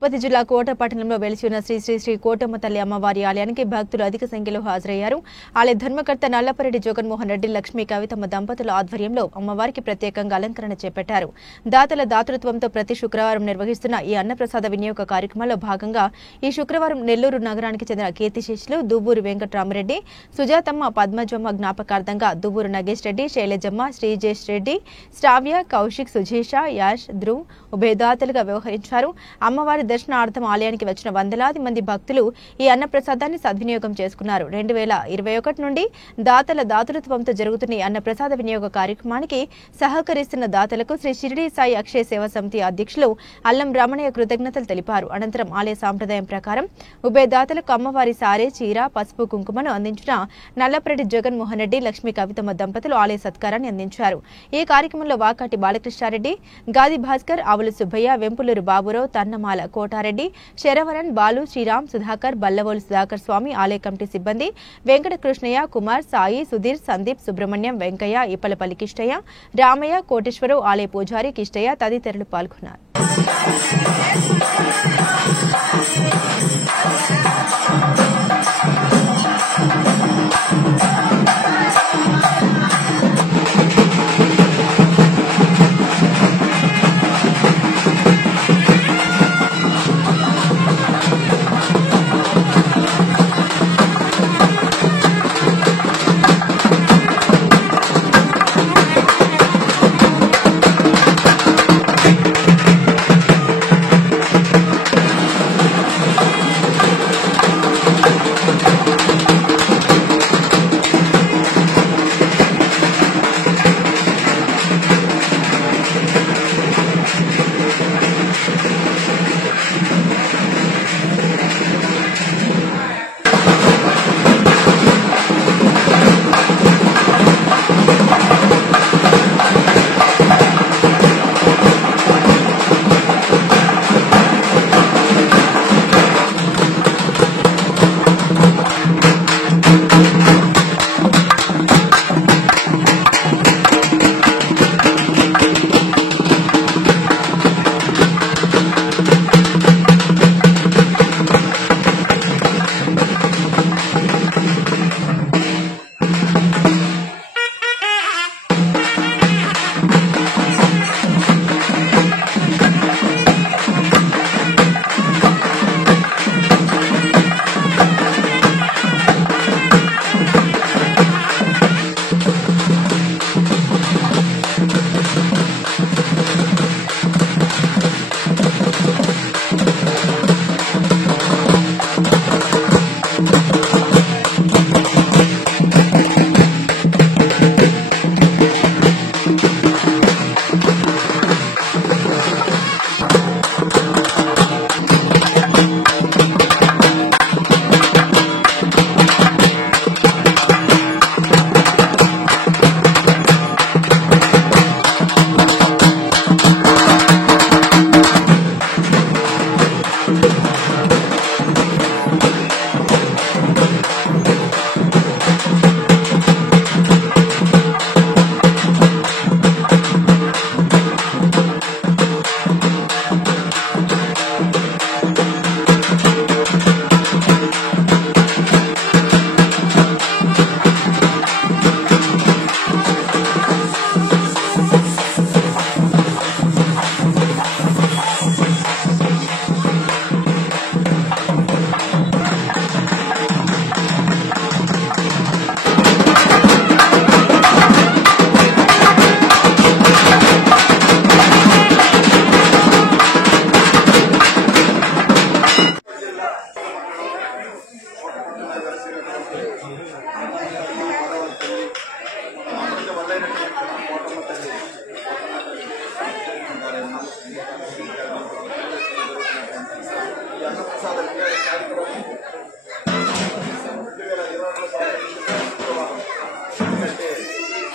తిరుపతి జిల్లా కోట పట్టణంలో వెలిసి ఉన్న శ్రీ శ్రీ శ్రీ కోటమ్మ తల్లి అమ్మవారి ఆలయానికి భక్తులు అధిక సంఖ్యలో హాజరయ్యారు. ఆలయ ధర్మకర్త నల్లపరెడ్డి జగన్మోహన్ రెడ్డి, లక్ష్మీ కవితమ్మ దంపతుల ఆధ్వర్యంలో అమ్మవారికి ప్రత్యేకంగా అలంకరణ చేపట్టారు. దాతల దాతృత్వంతో ప్రతి శుక్రవారం నిర్వహిస్తున్న ఈ అన్నప్రసాద వినియోగ కార్యక్రమంలో భాగంగా ఈ శుక్రవారం నెల్లూరు నగరానికి చెందిన కీర్తిశేషులు దువ్వూరు వెంకటరామరెడ్డి, సుజాతమ్మ, పద్మజమ్మ జ్ఞాపకార్థంగా దువ్వూరు నగేష్ రెడ్డి, శైలజమ్మ, శ్రీజేష్ రెడ్డి, శ్రావ్య, కౌశిక్, సుజేష, యాష్, ధ్రువ్ ఉభయదాతలుగా వ్యవహరించారు. అమ్మవారి దర్శనార్థం ఆలయానికి వచ్చిన వందలాది మంది భక్తులు ఈ అన్నప్రసాదాన్ని సద్వినియోగం చేసుకున్నారు. 2021 నుండి దాతల దాతృత్వంతో జరుగుతున్న ఈ అన్నప్రసాద వినియోగ కార్యక్రమానికి సహకరిస్తున్న దాతలకు శ్రీ షిరిడి సాయి అక్షయ సేవా సమితి అధ్యక్షులు అల్లం రమణయ్య కృతజ్ఞతలు తెలిపారు. అనంతరం ఆలయ సాంప్రదాయం ప్రకారం ఉభయ దాతలకు అమ్మవారి సారే, చీర, పసుపు, కుంకుమను అందించిన నల్లపరెడ్డి జగన్మోహన్ రెడ్డి, లక్ష్మీ కవితమ్మ దంపతులు ఆలయ సత్కారాన్ని అందించారు. ఈ కార్యక్రమంలో వాకాటి బాలకృష్ణారెడ్డి, గాది భాస్కర్, ఆవుల సుబ్బయ్య, వెంపులూరు బాబురావు, తన్నమాల కోటారెడ్డి, శరవరన్, బాలు, శ్రీరామ్, సుధాకర్, బల్లవోలు సుధాకర్ స్వామి, ఆలయ కమిటీ సిబ్బంది, వెంకట కృష్ణయ్య, కుమార్, సాయి, సుధీర్, సందీప్, సుబ్రహ్మణ్యం, వెంకయ్య, ఇప్పలపల్లి కిష్టయ్య, రామయ్య, కోటేశ్వరరావు, ఆలయ పూజారి కిష్టయ్య తదితరులు పాల్గొన్నారు.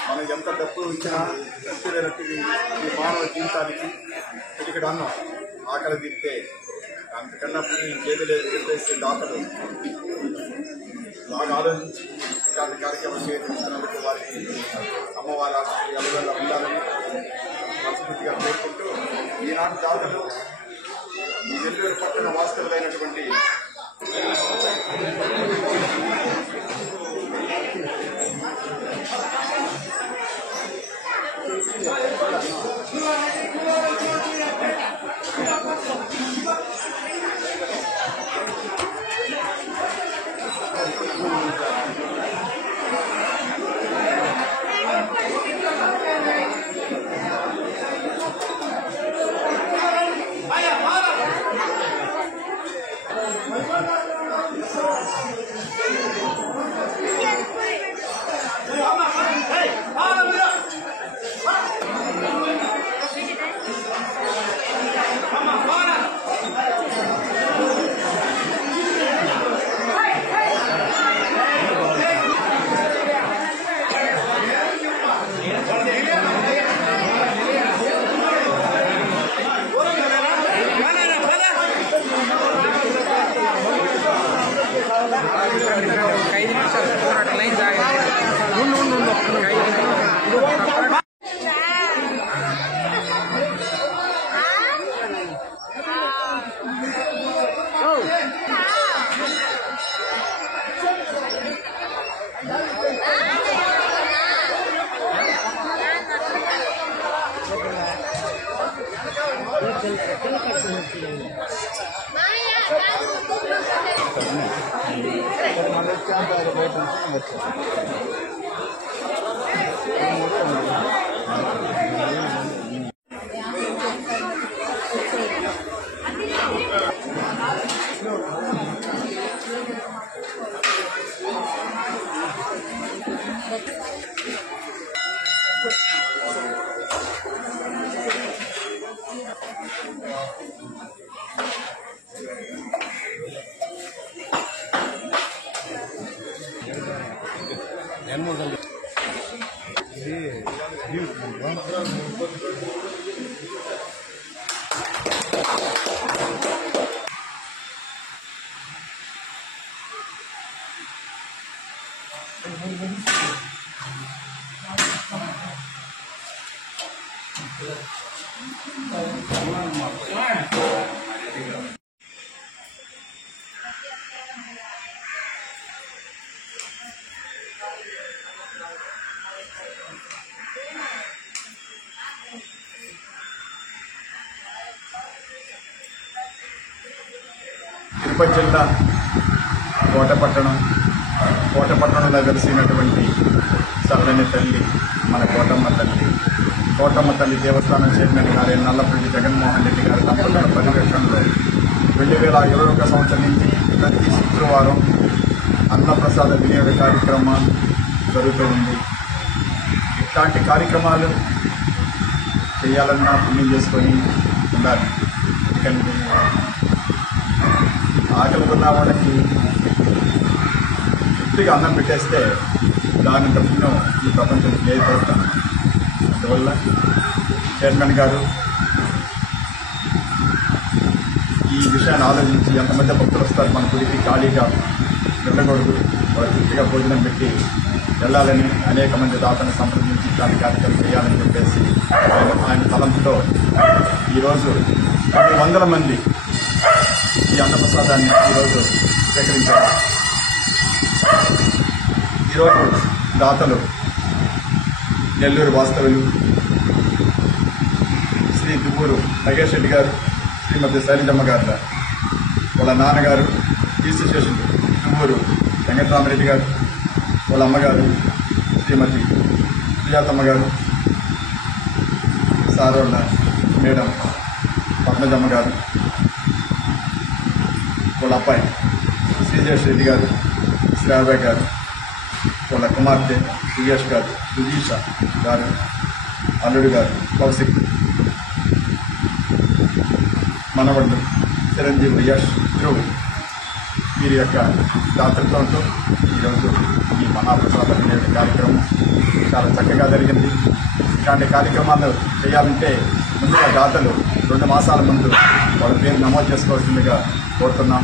మనం ఎంత డబ్బు ఇచ్చినా ఈ మానవ జీవితానికి ఇక్కడ అన్నం ఆకలి తింటే అంతకన్నా పుణ్యం ఇంకేది లేదు చెప్పేసి దాతలు బాగా ఆలోచించి ఇలాంటి కార్యక్రమం చేయించినందుకు వారికి అమ్మవారి ఆశీస్సులు ఎల్లవేళలా ఉండాలని మనస్ఫూర్తిగా కోరుకుంటూ ఈనాటి దాతలు నెల్లూరు పట్టణ వాస్తవులైనటువంటి తిరుపతి జిల్లా కోటపట్టణంలో వెలిసినటువంటి చల్లని తల్లి మన కోటమ్మ తల్లి దేవస్థానం చైర్మన్ గారి నల్లపల్లి జగన్మోహన్ రెడ్డి గారి దంపతుల పర్యవేక్షణలో 2021 సంవత్సరం నుంచి ప్రతి శుక్రవారం అన్నప్రసాద వినియోగ కార్యక్రమం జరుగుతూ ఉంది. ఇట్లాంటి కార్యక్రమాలు చేయాలన్నా పుణ్యం చేసుకొని ఉండాలి. ఎందుకంటే ఆకలి ఉన్న వాళ్ళకి తృప్తిగా అన్నం పెట్టేస్తే దాని పుణ్యం ఈ ప్రపంచం చేయబడతాను. అందువల్ల చైర్మన్ గారు ఈ విషయాన్ని ఆలోచించి ఎంతమంది భక్తులు వస్తారు మన గుడికి ఖాళీగా వెళ్ళకూడదు, వారు తృప్తిగా భోజనం పెట్టి వెళ్ళాలని అనేక మంది దాతను సంప్రదించి ఇట్లాంటి కార్యక్రమం చేయాలని చెప్పేసి ఆయన తలంపుతో ఈరోజు 100 మంది ఈ అన్నప్రసాదాన్ని ఈరోజు స్వీకరించారు. ఈరోజు దాతలు నెల్లూరు వాస్తవులు శ్రీ దువ్వూరు నగేష్ రెడ్డి గారు, శ్రీమతి శైలజమ్మ గారు, వాళ్ళ నాన్నగారు ఈసీ స్టేషన్ దువ్వూరు వెంకటరామరెడ్డి గారు, వాళ్ళ అమ్మగారు శ్రీమతి సుజాతమ్మ గారు, సారోళ్ళ మేడం పద్మజమ్మ గారు, వాళ్ళ అబ్బాయి శ్రీజేష్ రెడ్డి గారు, శ్రావ్య గారు, వాళ్ళ కుమార్తె సుయేష్ గారు, సుజీష గారు, అల్లుడు గారు కౌశిక్, మనవళ్ళు చిరంజీవి యష్, ధ్రువ్, వీరి యొక్క దాతృత్వంతో ఈరోజు ఈ మహాప్రసాద వినియోగ కార్యక్రమం చాలా చక్కగా జరిగింది. ఇలాంటి కార్యక్రమాలు చేయాలంటే ముందుగా దాతలు 2 మాసాల ముందు వాళ్ళ పేరు నమోదు చేసుకోవాల్సిందిగా కోరుతున్నాం.